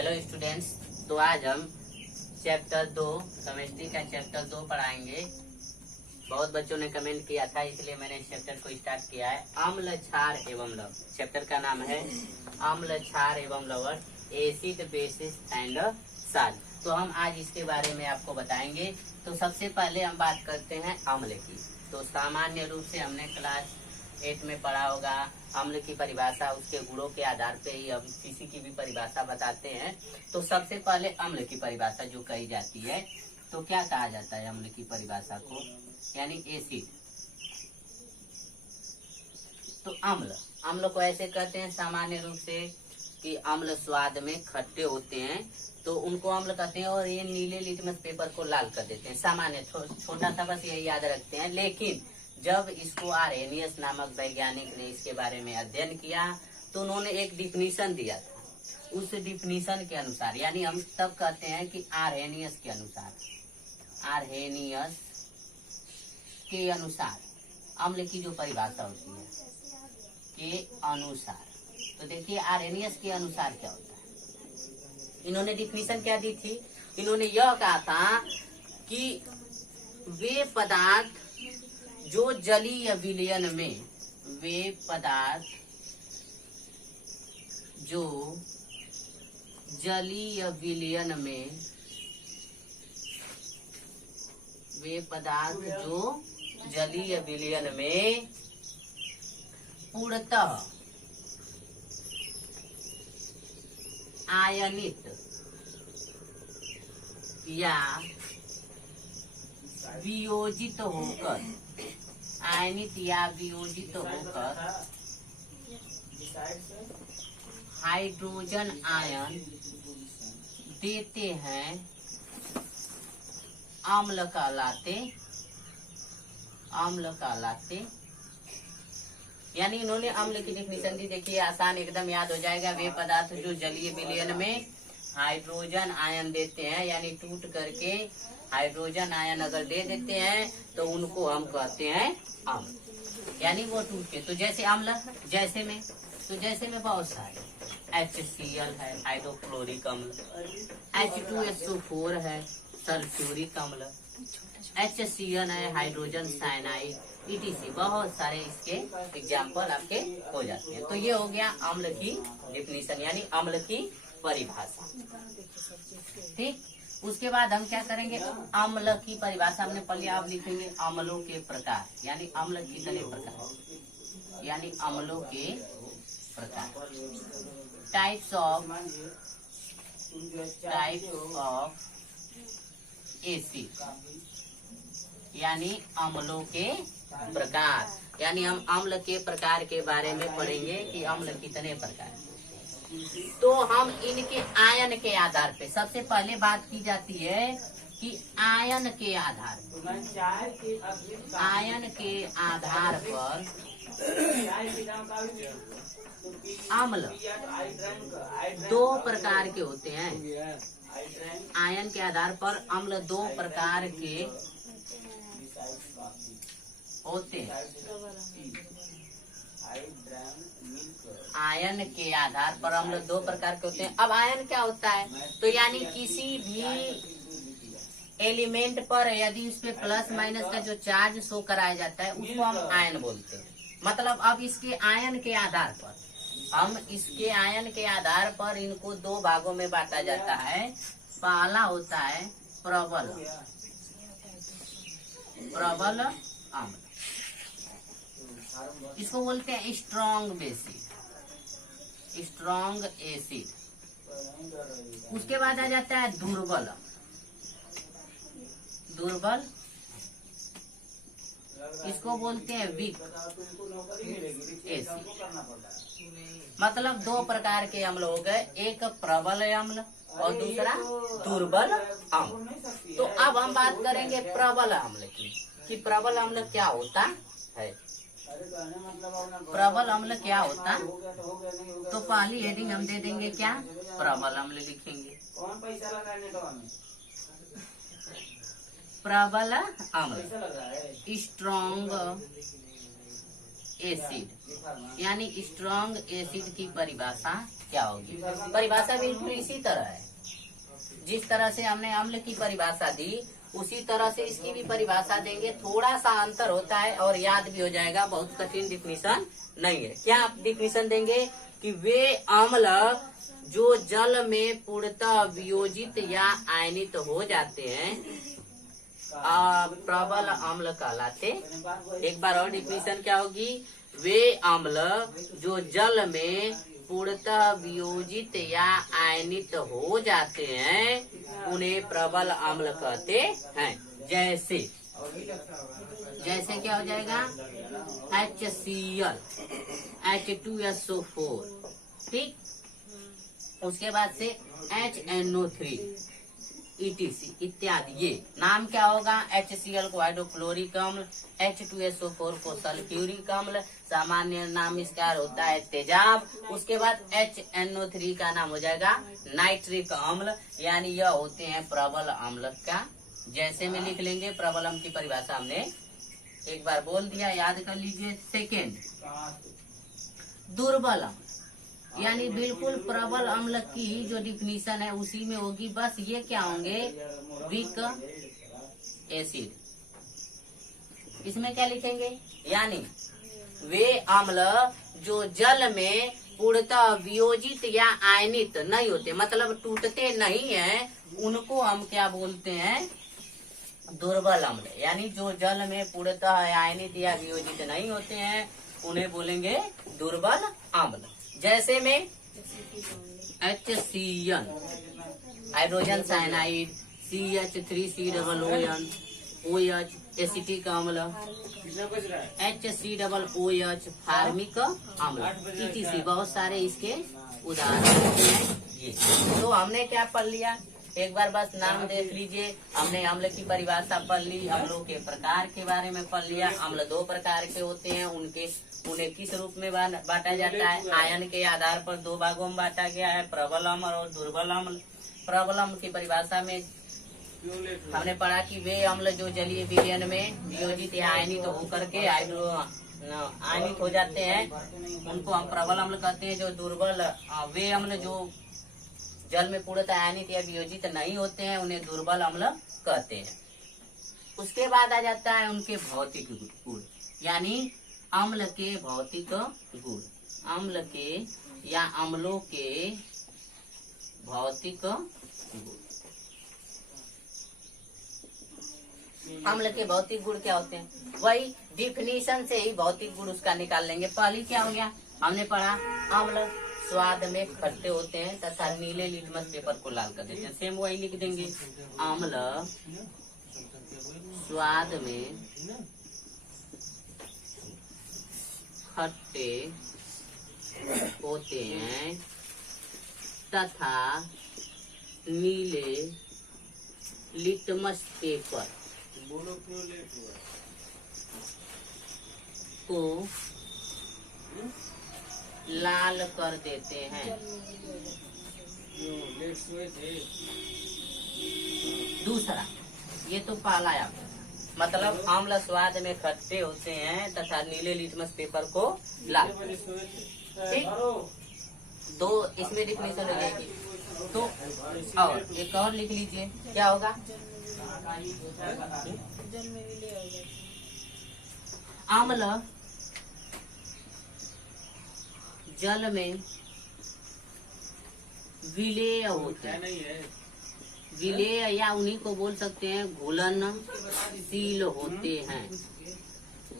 Hello students, तो आज हम चैप्टर 2 केमिस्ट्री का चैप्टर 2 पढ़ाएंगे। बहुत बच्चों ने कमेंट किया था, इसलिए मैंने इस चैप्टर को स्टार्ट किया है। अम्ल, क्षार एवं लवण। चैप्टर का नाम है अम्ल, क्षार एवं लवण, एसिड, बेसिस एंड साल्ट। तो हम आज इसके बारे में आपको बताएंगे। तो सबसे पहले हम बात करते हैं अम्ल की। तो सामान्य रूप से हमने क्लास 8 में पढ़ा होगा अम्ल की परिभाषा, उसके गुणों के आधार पे ही हम किसी की भी परिभाषा बताते हैं। तो सबसे पहले अम्ल की परिभाषा जो कही जाती है, तो क्या कहा जाता है अम्ल की परिभाषा को, यानी एसिड। तो अम्ल को ऐसे कहते हैं सामान्य रूप से कि अम्ल स्वाद में खट्टे होते हैं, तो उनको अम्ल कहते हैं। और ये नीले लिटमस पेपर को लाल कर देते हैं। सामान्य छोटा सा बस यही याद रखते हैं। लेकिन जब इसको आर्हेनियस नामक वैज्ञानिक ने इसके बारे में अध्ययन किया, तो उन्होंने एक डिफिनीशन दिया था। उस डिफिनीशन के अनुसार, यानी हम तब कहते हैं कि आर्हेनियस के अनुसार, आर्हेनियस के अनुसार अम्ल की जो परिभाषा होती है के अनुसार। तो देखिए आर्हेनियस के अनुसार क्या होता है। इन्होंने डिफिनीशन क्या दी थी, इन्होंने यह कहा था कि वे पदार्थ जो जलीय विलयन में, वे पदार्थ जो जलीय विलयन में, वे पदार्थ जो जलीय विलयन में पूर्णतः आयनित या वियोजित होकर, आयनित या वियोजित होकर हाइड्रोजन आयन देते हैं, अम्ल कहलाते। यानी इन्होंने अम्ल की डिफिनीशन दी। देखिए आसान, एकदम याद हो जाएगा। वे पदार्थ जो जलीय विलयन में हाइड्रोजन आयन देते हैं, यानी टूट करके हाइड्रोजन आयन अगर दे देते हैं तो उनको हम कहते हैं अम्ल। यानी वो टूट के, तो जैसे अम्ल, जैसे में बहुत सारे HCl है, हाइड्रोक्लोरिक अम्ल, H2SO4 है, सल्फ्यूरिक अम्ल, HCl है, हाइड्रोजन साइनाइड, ETC। बहुत सारे इसके एग्जाम्पल आपके हो जाते हैं। तो ये हो गया अम्ल की डिफिनीशन, यानी अम्ल की परिभाषा। ठीक, उसके बाद हम क्या करेंगे, अम्ल की परिभाषा हमने पढ़ लिया। अब लिखेंगे अम्लों के प्रकार, यानी अम्ल कितने प्रकार, यानी अम्लों के प्रकार, टाइप्स ऑफ एसिड, यानी अम्लों के प्रकार। यानी हम अम्ल के प्रकार के बारे में पढ़ेंगे कि अम्ल कितने प्रकार हैं। तो हम इनके आयन के आधार पे, सबसे पहले बात की जाती है कि आयन के आधार पर अम्ल दो प्रकार के होते हैं। आयन के आधार पर अम्ल दो प्रकार के होते हैं। आयन के आधार पर अम्ल दो प्रकार के होते हैं। अब आयन क्या होता है, तो यानी किसी भी एलिमेंट पर यदि उस पे प्लस माइनस का जो चार्ज शो कराया जाता है, उसको हम आयन बोलते हैं। मतलब अब इसके आयन के आधार पर, इसके आयन के आधार पर इनको दो भागों में बांटा जाता है। पहला होता है प्रबल अम्ल, इसको बोलते हैं स्ट्रॉन्ग बेसिस, स्ट्रॉन्ग एसिड। उसके बाद आ जाता है दुर्बल इसको बोलते हैं वीक एसिड। मतलब दो प्रकार के अम्ल हो गए, एक प्रबल अम्ल और दूसरा दुर्बल अम्ल। तो अब हम बात करेंगे प्रबल अम्ल की, कि प्रबल अम्ल क्या होता है। प्रबल अम्ल क्या होता, तो पहली हेडिंग हम दे देंगे क्या, प्रबल अम्ल लिखेंगे। प्रबल अम्ल, स्ट्रॉन्ग एसिड यानी स्ट्रॉन्ग एसिड की परिभाषा क्या होगी? परिभाषा बिल्कुल इसी तरह है, जिस तरह से हमने अम्ल की परिभाषा दी उसी तरह से इसकी भी परिभाषा देंगे। थोड़ा सा अंतर होता है और याद भी हो जाएगा, बहुत कठिन डिफिनीशन नहीं है। क्या डिफिनीशन देंगे कि वे अम्ल जो जल में पूर्णतः वियोजित या आयनित हो जाते हैं प्रबल अम्ल कहलाते। एक बार और डिफिनीशन क्या होगी? वे अम्ल जो जल में पूर्णतः वियोजित या आयनित हो जाते हैं उन्हें प्रबल अम्ल कहते हैं। जैसे क्या हो जाएगा? HCl, H2SO4, ठीक। उसके बाद से HNO3 ETC इत्यादि। ये नाम क्या होगा? HCl को हाइड्रोक्लोरिक अम्ल, H2SO4 को सल्फ्यूरिक अम्ल, सामान्य नाम इसका होता है तेजाब। उसके बाद HNO3 का नाम हो जाएगा नाइट्रिक अम्ल, यानी यह होते हैं प्रबल अम्ल का। जैसे में लिख लेंगे, प्रबल अम्ल की परिभाषा हमने एक बार बोल दिया, याद कर लीजिए। सेकेंड, दुर्बल अम्ल यानी बिल्कुल प्रबल अम्ल की जो डिफिनीशन है उसी में होगी, बस ये क्या होंगे? Weak acid. इसमें क्या लिखेंगे? यानी वे अम्ल जो जल में पूर्णतः वियोजित या आयनित नहीं होते, मतलब टूटते नहीं हैं, उनको हम क्या बोलते हैं? दुर्बल अम्ल। यानी जो जल में पूर्णतः आयनित या वियोजित नहीं होते हैं उन्हें बोलेंगे दुर्बल अम्ल। जैसे में HCl hydrogen cyanide, CH3COON, OH acetic अम्ल, HCOOH फार्मिक अम्ल, ETC बहुत सारे इसके उदाहरण हैं। ये तो हमने क्या पढ़ लिया? एक बार बस नाम देख लीजिए। हमने अम्ल की परिभाषा पढ़ ली, अम्लों के प्रकार के बारे में पढ़ लिया। अम्ल दो प्रकार के होते हैं, उन्हें किस रूप में बांटा जाता है? आयन के आधार पर दो भागों में बांटा गया है, प्रबल अम्ल और दुर्बल अम्ल। प्रबल अम्ल की परिभाषा में हमने पढ़ा कि वे अम्ल जो जलीय विलयन में वियोजित या आयनित होकर के आयनित हो जाते हैं उनको हम प्रबल अम्ल कहते हैं। जो दुर्बल वे अम्ल जो जल में पूर्णतः आयनित या वियोजित नहीं होते हैं उन्हें दुर्बल अम्ल कहते हैं। उसके बाद आ जाता है उनके भौतिक गुण, यानी अम्ल के भौतिक गुण। अम्ल के या अम्लों के भौतिक गुण। अम्ल के भौतिक गुण क्या होते हैं? वही डिफिनीशन से ही भौतिक गुण उसका निकाल लेंगे। पहली क्या हो गया? हमने पढ़ा अम्ल स्वाद में खट्टे होते हैं तथा नीले लिटमस पेपर को लाल कर देते हैं। सेम वही लिख देंगे, अम्ल स्वाद में खट्टे होते हैं तथा नीले लिटमस पेपर को लाल कर देते हैं। दूसरा, ये तो पहला आपका, मतलब अम्ल स्वाद में खट्टे होते हैं तथा नीले लिटमस पेपर को लाल। ठीक, दो इसमें डिफिनेशन हो जाएगी। तो और एक और लिख लीजिए, क्या होगा? अम्ल जल में विलेय होते हैं। विलेय या उन्हीं को बोल सकते हैं घुलनशील होते हैं।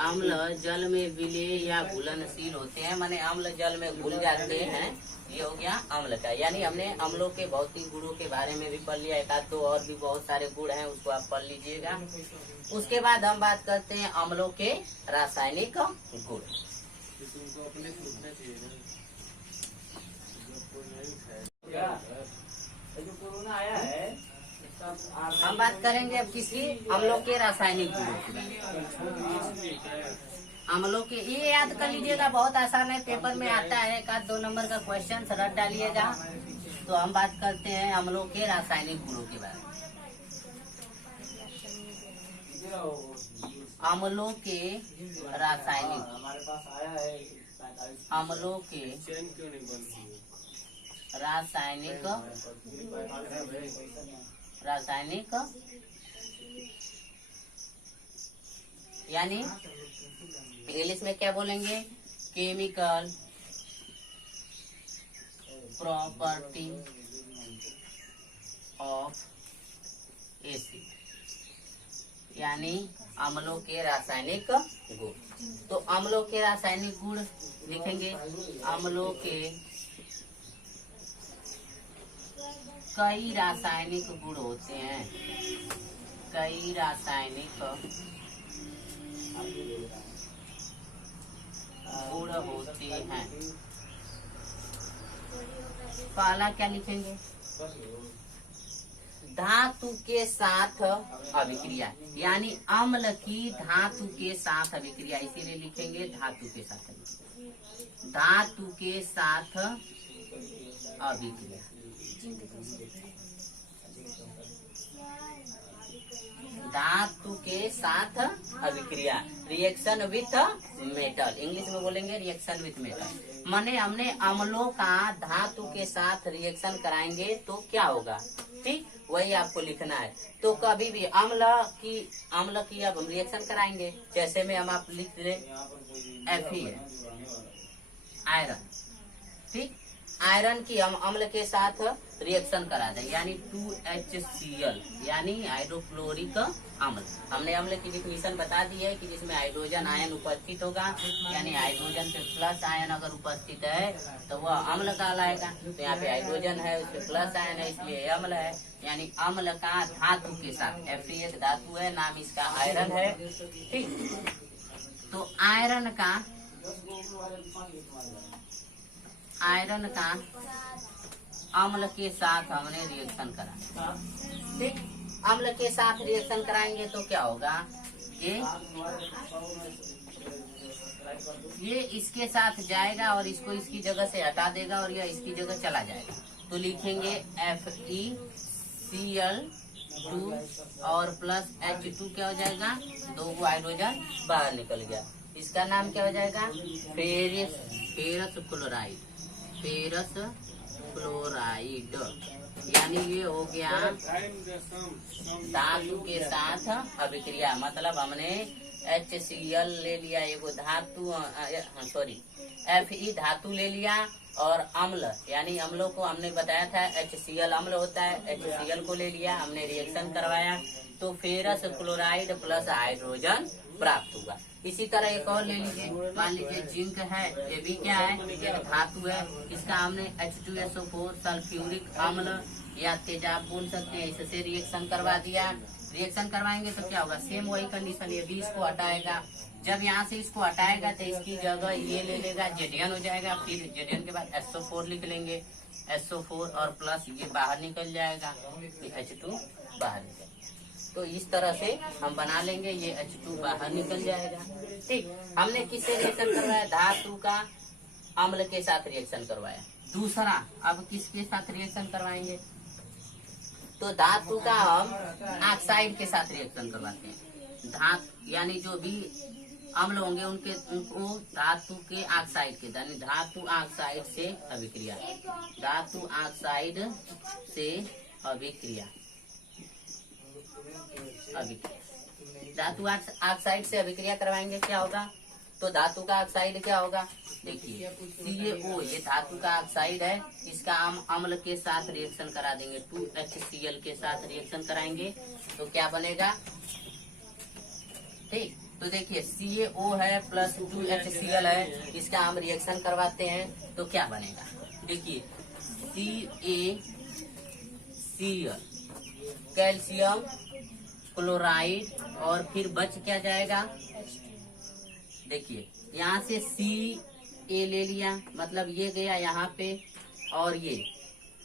अम्ल जल में विलेय या घुलनशील होते हैं, माने अम्ल जल में घुल जाते हैं। ये हो गया अम्ल का। यानी हमने अम्लों के भौतिक गुणों के बारे में भी पढ़ लिया। एक आध दो और भी बहुत सारे गुण हैं, उसको आप पढ़ लीजिएगा। उसके बाद हम बात करते हैं अम्लों के रासायनिक गुण। हम बात करेंगे अब किसी अम्लों के रासायनिक गुणों की। अम्लों के ये याद कर लीजिएगा, बहुत आसान है, पेपर में आता है। एक आध 2 नंबर का क्वेश्चन रट डालिएगा। तो हम बात करते हैं अम्लों के रासायनिक गुणों के बारे में। अम्लों के रासायनिक अम्लों के रासायनिक यानी इंग्लिश में क्या बोलेंगे, केमिकल प्रॉपर्टी ऑफ एसिड, यानी अम्लों के रासायनिक गुण। तो अम्लों के रासायनिक गुण लिखेंगे, अम्लों के कई रासायनिक गुण होते हैं, कई रासायनिक गुण होते हैं। पहला क्या लिखेंगे, धातु के साथ अभिक्रिया, यानी अम्ल की धातु के साथ अभिक्रिया, इसीलिए लिखेंगे धातु के साथ अभिक्रिया, धातु के साथ अभिक्रिया। धातु के साथ अभिक्रिया, रिएक्शन विथ मेटल, इंग्लिश में बोलेंगे रिएक्शन विथ मेटल। माने हमने अम्लों का धातु के साथ रिएक्शन कराएंगे तो क्या होगा, ठीक वही आपको लिखना है। तो कभी भी अम्ल की अब हम रिएक्शन कराएंगे, जैसे में हम आप लिख ले Fe है आयरन, ठीक, आयरन की हम अम्ल के साथ रिएक्शन करा दें, यानी 2HCl, यानी हाइड्रोक्लोरिक अम्ल। हमने अम्ल की डिफिनीशन बता दी है कि जिसमें हाइड्रोजन आयन उपस्थित होगा, यानी हाइड्रोजन पे प्लस आयन अगर उपस्थित है तो वह अम्ल कहलाएगा। तो यहाँ पे हाइड्रोजन है, उसपे प्लस आयन है, इसलिए अम्ल है। यानी अम्ल का धातु के साथ, Fe एक धातु है, नाम इसका आयरन है, ठीक। तो आयरन का अम्ल के साथ हमने रिएक्शन करा, ठीक। अम्ल के साथ रिएक्शन कराएंगे तो क्या होगा, ये इसके साथ जाएगा और इसको इसकी जगह से हटा देगा और यह इसकी जगह चला जाएगा। तो लिखेंगे FeCl2 और प्लस H2 क्या हो जाएगा, 2 हाइड्रोजन बाहर निकल गया। इसका नाम क्या हो जाएगा, फेरस क्लोराइड, यानी ये हो गया धातु के साथ अभिक्रिया। मतलब हमने HCl ले लिया, एगो धातु Fe धातु ले लिया, और अम्ल यानी अम्लों को हमने बताया था HCl अम्ल होता है, HCl को ले लिया, हमने रिएक्शन करवाया तो फेरस क्लोराइड प्लस हाइड्रोजन प्राप्त हुआ। इसी तरह एक और ले लीजिए, मान लीजिए जिंक है, ये भी क्या है, एक धातु है, इसका हमने H2SO4 सल्फ्यूरिक अम्ल या तेजाब बोल सकते हैं, इससे रिएक्शन करवा दिया। रिएक्शन करवाएंगे तो क्या होगा, सेम वही कंडीशन, ये भी इसको हटाएगा। जब यहाँ से इसको हटाएगा तो इसकी जगह ये ले लेगा, Zn हो जाएगा, फिर Zn के बाद SO4 लिख लेंगे, SO4 और प्लस ये बाहर निकल जाएगा, H2 बाहर निकल। तो इस तरह से हम बना लेंगे, ये H2 बाहर निकल जाएगा, ठीक। हमने किससे रिएक्शन करवाया, धातु का अम्ल के साथ रिएक्शन करवाया। दूसरा अब किसके साथ रिएक्शन करवाएंगे, तो धातु का हम ऑक्साइड के साथ रिएक्शन करवाते हैं। धातु यानी जो भी अम्ल होंगे उनको धातु के ऑक्साइड के, यानी धातु ऑक्साइड से अभिक्रिया, धातु ऑक्साइड से अभिक्रिया, धातु ऑक्साइड से अभिक्रिया करवाएंगे, क्या होगा, तो धातु का ऑक्साइड क्या होगा, देखिए CaO, ये धातु का ऑक्साइड है, इसका हम अम्ल के साथ रिएक्शन करा देंगे, 2HCl के साथ रिएक्शन कराएंगे तो क्या बनेगा, ठीक। तो देखिए CaO है प्लस 2HCl है, इसका हम रिएक्शन करवाते हैं तो क्या बनेगा, देखिए CaCl, कैल्शियम क्लोराइड, और फिर बच क्या जाएगा, देखिए यहाँ से Ca ले लिया, मतलब ये गया यहाँ पे और ये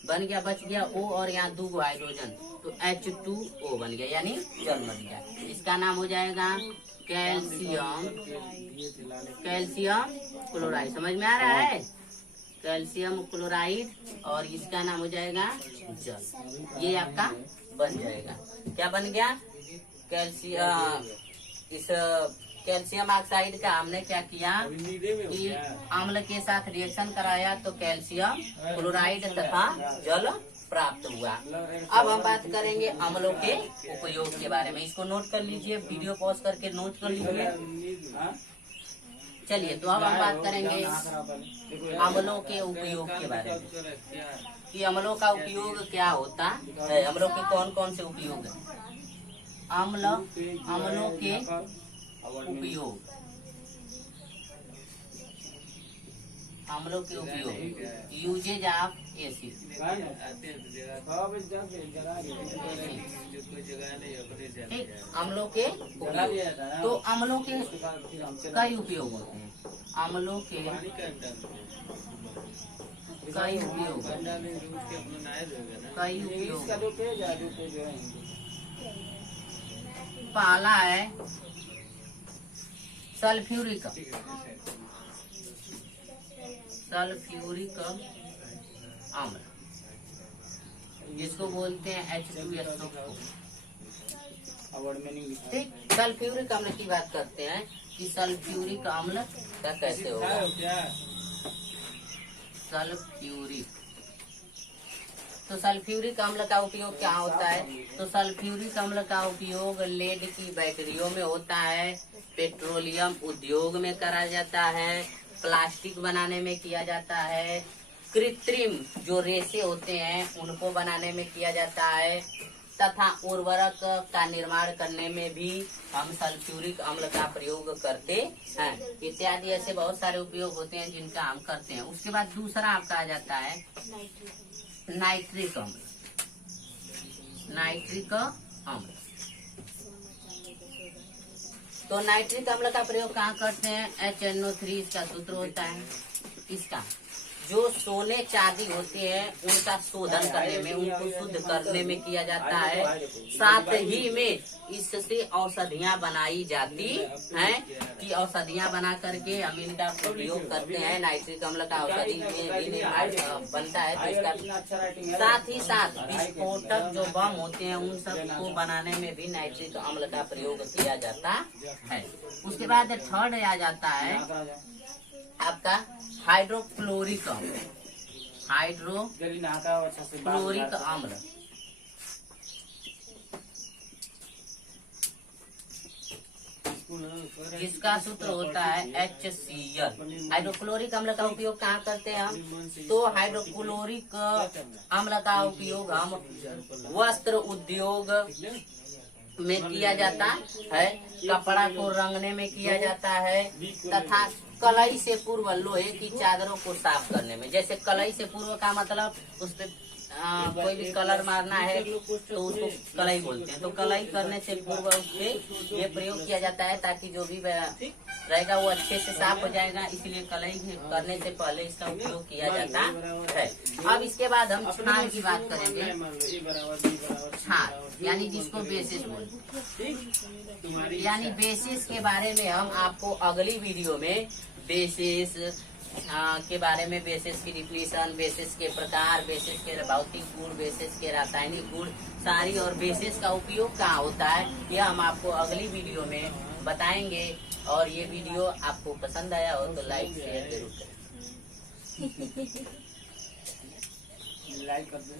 बन गया, बच गया O और यहाँ 2 हाइड्रोजन, तो H2O बन गया, यानी जल बन गया। इसका नाम हो जाएगा कैल्शियम क्लोराइड। समझ में आ रहा है, कैल्शियम क्लोराइड, और इसका नाम हो जाएगा जल। ये आपका बन जाएगा, क्या बन गया, कैल्शियम इस कैल्शियम ऑक्साइड का हमने क्या किया कि अम्ल के साथ रिएक्शन कराया तो कैल्शियम क्लोराइड तथा जल प्राप्त हुआ। अब हम बात करेंगे अम्लों के उपयोग के बारे में। इसको नोट कर लीजिए, वीडियो पॉज करके नोट कर लीजिए। चलिए, तो अब हम बात करेंगे अम्लों के उपयोग के बारे में कि अम्लों का उपयोग क्या होता है, अम्लों के कौन कौन से उपयोग है। अम्लों के उपयोग, अम्लों के उपयोग, यूजेज ऑफ एसिड। ठीक, अम्लों के उपयोग। तो अम्लों के कई उपयोग होते हैं। अम्लों के कई उपयोग, कई उपयोग। पहला है सल्फ्यूरिक, सल्फ्यूरिक अम्ल, जिसको बोलते हैं H2SO4। ठीक, सल्फ्यूरिक अम्ल की बात करते हैं कि सल्फ्यूरिक अम्ल का कैसे होगा। सल्फ्यूरिक, तो सल्फ्यूरिक अम्ल का उपयोग क्या होता है। तो सल्फ्यूरिक अम्ल का उपयोग लेड की बैटरियों में होता है, पेट्रोलियम उद्योग में करा जाता है, प्लास्टिक बनाने में किया जाता है, कृत्रिम जो रेशे होते हैं उनको बनाने में किया जाता है, तथा उर्वरक का निर्माण करने में भी हम सल्फ्यूरिक अम्ल का प्रयोग करते हैं। इत्यादि ऐसे बहुत सारे उपयोग होते हैं जिनका हम करते हैं। उसके बाद दूसरा आपका आ जाता है नाइट्रिक अम्ल, नाइट्रिक अम्ल। तो नाइट्रिक अम्ल का प्रयोग कहाँ करते हैं। HNO3 इसका सूत्र होता है। इसका जो सोने चांदी होते हैं उनका शोधन करने में, उनको शुद्ध करने में किया जाता है। साथ ही में इससे औषधियाँ बनाई जाती हैं कि औषधियाँ बना करके हम इनका प्रयोग करते हैं। नाइट्रिक अम्ल का औषधि में भी निर्माण बनता है। तो इसका साथ ही साथ विस्फोटक जो बम होते हैं उन सब को बनाने में भी नाइट्रिक अम्ल का प्रयोग किया जाता है। उसके बाद थर्ड आ जाता है आपका हाइड्रोक्लोरिक अम्ल, हाइड्रोक्लोरिक अम्ल। जिसका सूत्र होता है HCl। हाइड्रोक्लोरिक अम्ल का उपयोग कहाँ करते हैं हम। तो हाइड्रोक्लोरिक अम्ल का उपयोग हम वस्त्र उद्योग में किया जाता है, कपड़ा को रंगने में किया जाता है, तथा कलई से पूर्व लोहे की चादरों को साफ करने में। जैसे कलई से पूर्व का मतलब उस पे कोई भी कलर मारना है तो उसको कलई बोलते हैं। तो कलई करने से पूर्व उससे ये प्रयोग किया जाता है ताकि जो भी रहेगा वो अच्छे से साफ हो जाएगा, इसलिए कलई करने से पहले इसका उपयोग किया जाता है। अब इसके बाद हम छाल की बात करेंगे। छाल यानी जिसको बेसिस बोलते हैं, यानी बेसिस के बारे में हम आपको अगली वीडियो में बेसिस के बारे में, बेसिस की डिफिनीशन, बेसिस के प्रकार, बेसिस के भौतिक गुण, बेसिस के रासायनिक गुण सारी और बेसिस का उपयोग कहाँ होता है यह हम आपको अगली वीडियो में बताएंगे। और ये वीडियो आपको पसंद आया हो तो लाइक शेयर जरूर करें। लाइक कर दे।